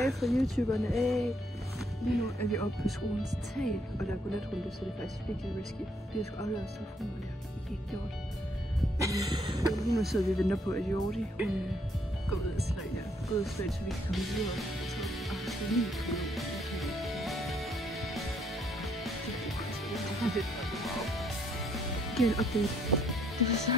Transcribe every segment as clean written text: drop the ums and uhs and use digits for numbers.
Hej fra YouTuberne af. Lige nu er vi oppe på skolens tag, og der er godnatrunde, så det er faktisk virkelig risky. Vi har sgu aldrig været så fru, og det har vi ikke gjort. Lige nu sidder vi og venter på, at Jordi går ud af slag, så vi kan komme videre. Så skal lige på det. Giv en update. Det er så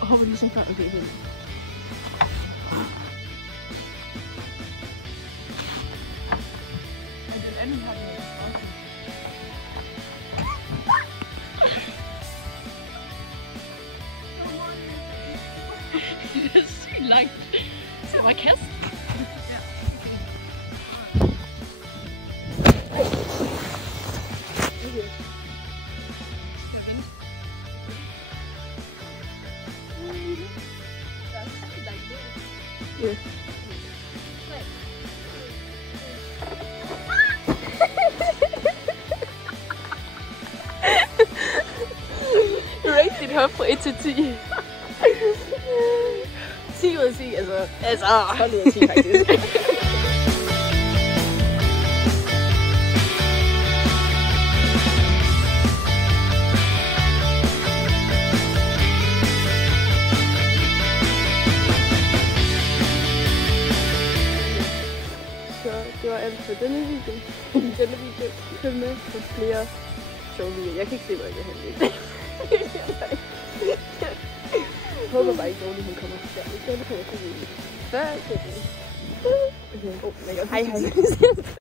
håber du så før, okay, det er den anden her, den Det er sygt langt. Skal jeg bare kaste? Ja. Okay. Skal jeg vente? Der er sygt langt ned. Ja. Rate dit hop fra 1 til 10. 10 ud af 10, altså 12 ud af 10 faktisk. Så det var alt for denne video. Følg med på flere sjove videoer. Jeg kan ikke se, hvad jeg kan have. Jeg håber bare ikke, at hun kommer. Ja, det kommer til at se. Okay. Hej hej.